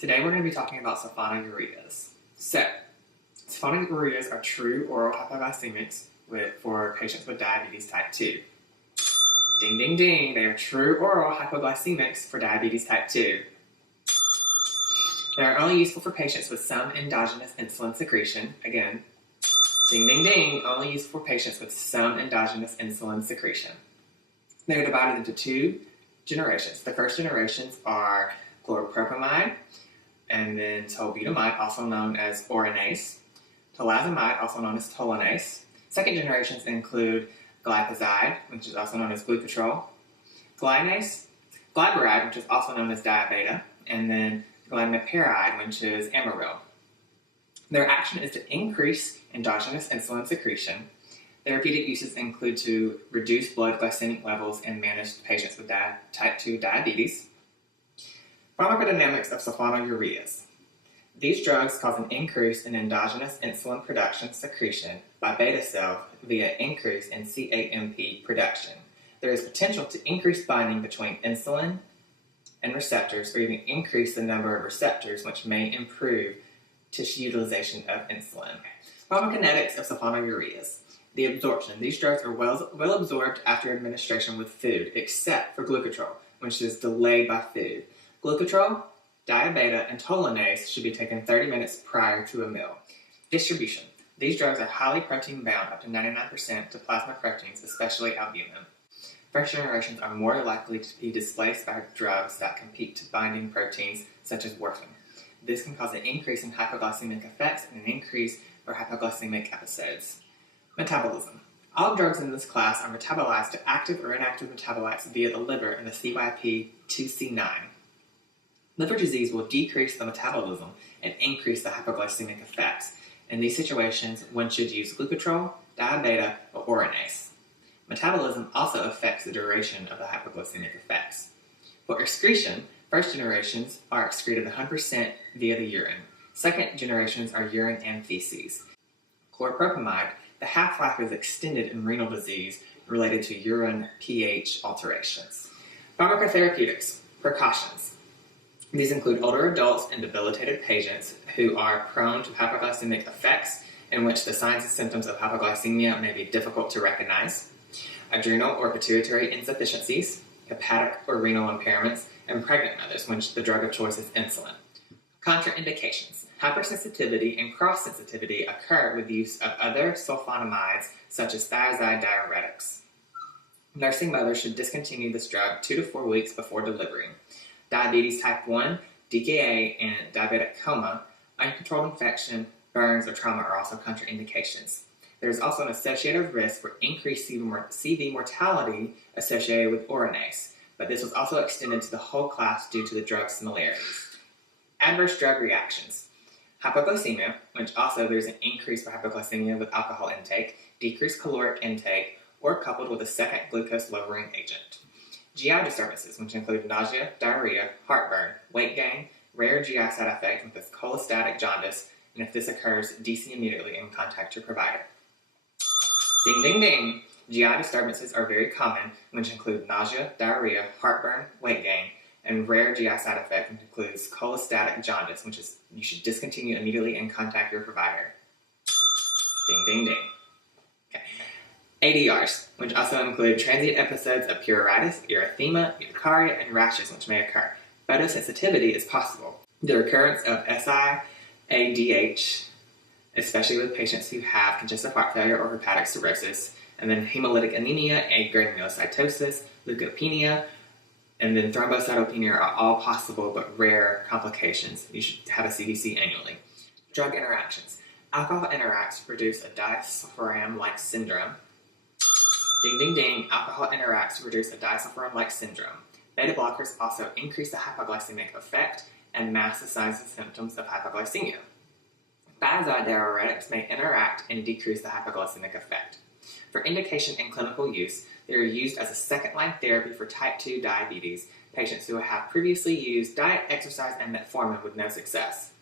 Today we're going to be talking about sulfonylureas. So, sulfonylureas are true oral hypoglycemics for patients with diabetes type 2. Ding, ding, ding, they are true oral hypoglycemics for diabetes type 2. They are only useful for patients with some endogenous insulin secretion. Again, ding, ding, ding, only useful for patients with some endogenous insulin secretion. They are divided into two generations. The first generations are chloropropamide, and then tolbutamide, also known as Oronase, talazimide, also known as Tolanase. Second generations include glyphoside, which is also known as glucotrol, glycinase, glyburide, which is also known as diabeta, and then glimepiride, which is amaryl. Their action is to increase endogenous insulin secretion. Therapeutic uses include to reduce blood glycemic levels and manage patients with type 2 diabetes. Pharmacodynamics of sulfonylureas. These drugs cause an increase in endogenous insulin production secretion by beta cells via increase in CAMP production. There is potential to increase binding between insulin and receptors, or even increase the number of receptors, which may improve tissue utilization of insulin. Pharmacokinetics of sulfonylureas. The absorption. These drugs are well absorbed after administration with food, except for glucotrol, which is delayed by food. Glucotrol, diabeta, and tolanase should be taken 30 minutes prior to a meal. Distribution. These drugs are highly protein bound, up to 99% to plasma proteins, especially albumin. First generations are more likely to be displaced by drugs that compete to binding proteins, such as warfarin. This can cause an increase in hypoglycemic effects and an increase for hypoglycemic episodes. Metabolism. All drugs in this class are metabolized to active or inactive metabolites via the liver in the CYP2C9. Liver disease will decrease the metabolism and increase the hypoglycemic effects. In these situations, one should use glucotrol, diabeta, or Oronase. Metabolism also affects the duration of the hypoglycemic effects. For excretion, first generations are excreted 100% via the urine. Second generations are urine and feces. Chloropropamide, the half-life is extended in renal disease related to urine pH alterations. Pharmacotherapeutics. Precautions. These include older adults and debilitated patients who are prone to hypoglycemic effects, in which the signs and symptoms of hypoglycemia may be difficult to recognize, adrenal or pituitary insufficiencies, hepatic or renal impairments, and pregnant mothers, in which the drug of choice is insulin. Contraindications. Hypersensitivity and cross-sensitivity occur with use of other sulfonamides, such as thiazide diuretics. Nursing mothers should discontinue this drug 2 to 4 weeks before delivery. Diabetes type 1, DKA, and diabetic coma, uncontrolled infection, burns, or trauma are also contraindications. There is also an associated risk for increased CV mortality associated with Oronase, but this was also extended to the whole class due to the drug similarities. Adverse drug reactions. Hypoglycemia, which also there's an increase for hypoglycemia with alcohol intake, decreased caloric intake, or coupled with a second glucose-lowering agent. GI disturbances, which include nausea, diarrhea, heartburn, weight gain, rare GI side effect with this cholestatic jaundice, and if this occurs, DC immediately and contact your provider. Ding, ding, ding! GI disturbances are very common, which include nausea, diarrhea, heartburn, weight gain, and rare GI side effect, which includes cholestatic jaundice, which is you should discontinue immediately and contact your provider. Ding, ding, ding. ADRs, which also include transient episodes of pruritus, erythema, urticaria, and rashes, which may occur. Photosensitivity is possible. The recurrence of SIADH, especially with patients who have congestive heart failure or hepatic cirrhosis, and then hemolytic anemia, agranulocytosis, leukopenia, and then thrombocytopenia are all possible but rare complications. You should have a CBC annually. Drug interactions. Alcohol interacts to produce a disulfiram-like syndrome. Ding, ding, ding, alcohol interacts to produce a disulfiram-like syndrome. Beta blockers also increase the hypoglycemic effect and mask the signs and symptoms of hypoglycemia. Thiazide diuretics may interact and decrease the hypoglycemic effect. For indication and clinical use, they are used as a second-line therapy for type 2 diabetes patients who have previously used diet, exercise, and metformin with no success.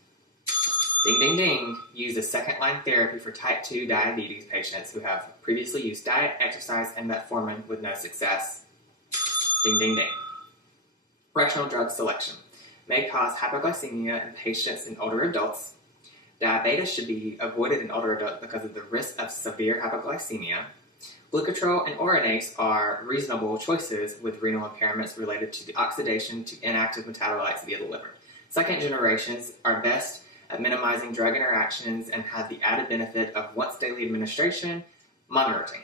Ding, ding, ding, use as second-line therapy for type 2 diabetes patients who have previously used diet, exercise, and metformin with no success. Ding, ding, ding. Correctional drug selection. may cause hypoglycemia in patients and older adults. Diabetes should be avoided in older adults because of the risk of severe hypoglycemia. Glucotrol and oronase are reasonable choices with renal impairments related to the oxidation to inactive metabolites via the liver. Second generations are best at minimizing drug interactions and have the added benefit of once daily administration monitoring.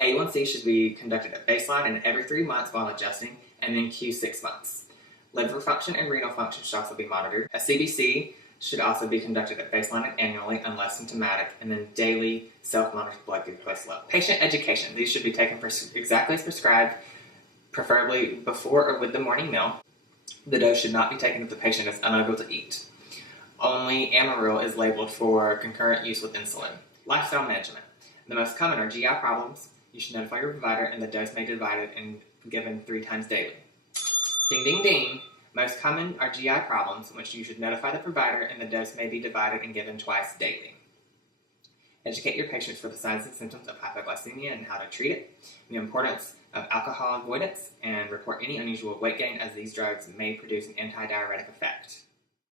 A1C should be conducted at baseline and every 3 months while adjusting, and then Q6 months. Liver function and renal function should also be monitored. A CBC should also be conducted at baseline and annually unless symptomatic, and then daily self-monitored blood glucose level. Patient education. These should be taken exactly as prescribed, preferably before or with the morning meal. The dose should not be taken if the patient is unable to eat. Only Amaryl is labeled for concurrent use with insulin. Lifestyle management. The most common are GI problems. You should notify your provider, and the dose may be divided and given 3 times daily. Ding, ding, ding. Most common are GI problems, which you should notify the provider, and the dose may be divided and given twice daily. Educate your patients for the signs and symptoms of hypoglycemia and how to treat it, the importance of alcohol avoidance, and report any unusual weight gain, as these drugs may produce an antidiuretic effect.